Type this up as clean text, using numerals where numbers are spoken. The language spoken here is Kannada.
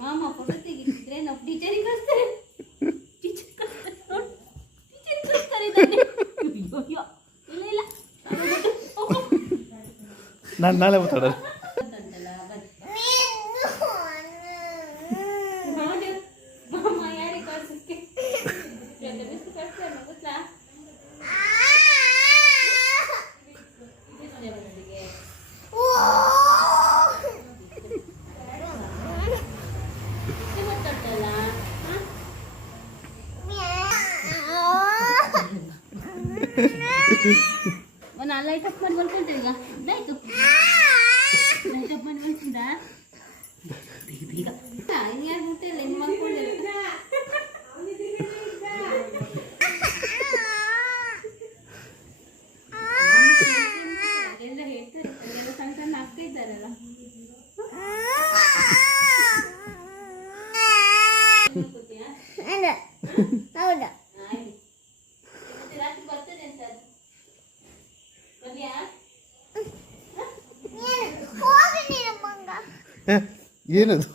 ಮಾಮ ಫೋಟೋ ತೆಗಿತಿದ್ರೆ ನಾವು ಟೀಚರಿಗೆ ಕಳಿಸ್ತಾರೆ. ನಾನು ನಾಳೆ ಮಾತಾಡೋದು. ಲೈಟ್ ಅಪ್ ಮಾಡಿ ಮಲ್ಕೊಂಡ್ರೆ ಈಗ ಆಯ್ತು. ಲೈಟ್ ಅಪ್ ಮಾಡಿ ಮಲ್ಕೊಂಡ ಈಗ ಇನ್ಯಾರು ಮುಟ್ಟಿಲ್ಲ, ಇನ್ನು ಮಲ್ಕೊಂಡಿಲ್ಲ. ಎಲ್ಲ ಹೇಳ್ತಾರೆ, ಎಲ್ಲ ಸಣ್ಣ ಸಣ್ಣ ಆಗ್ತಾ ಇದ್ದಾರಲ್ಲ. ಹೌದಾ ಆಯ್ತು. ಮತ್ತೆ ರಾತ್ರಿ ಬರ್ತದೆ ಅಂತ ಏನದು?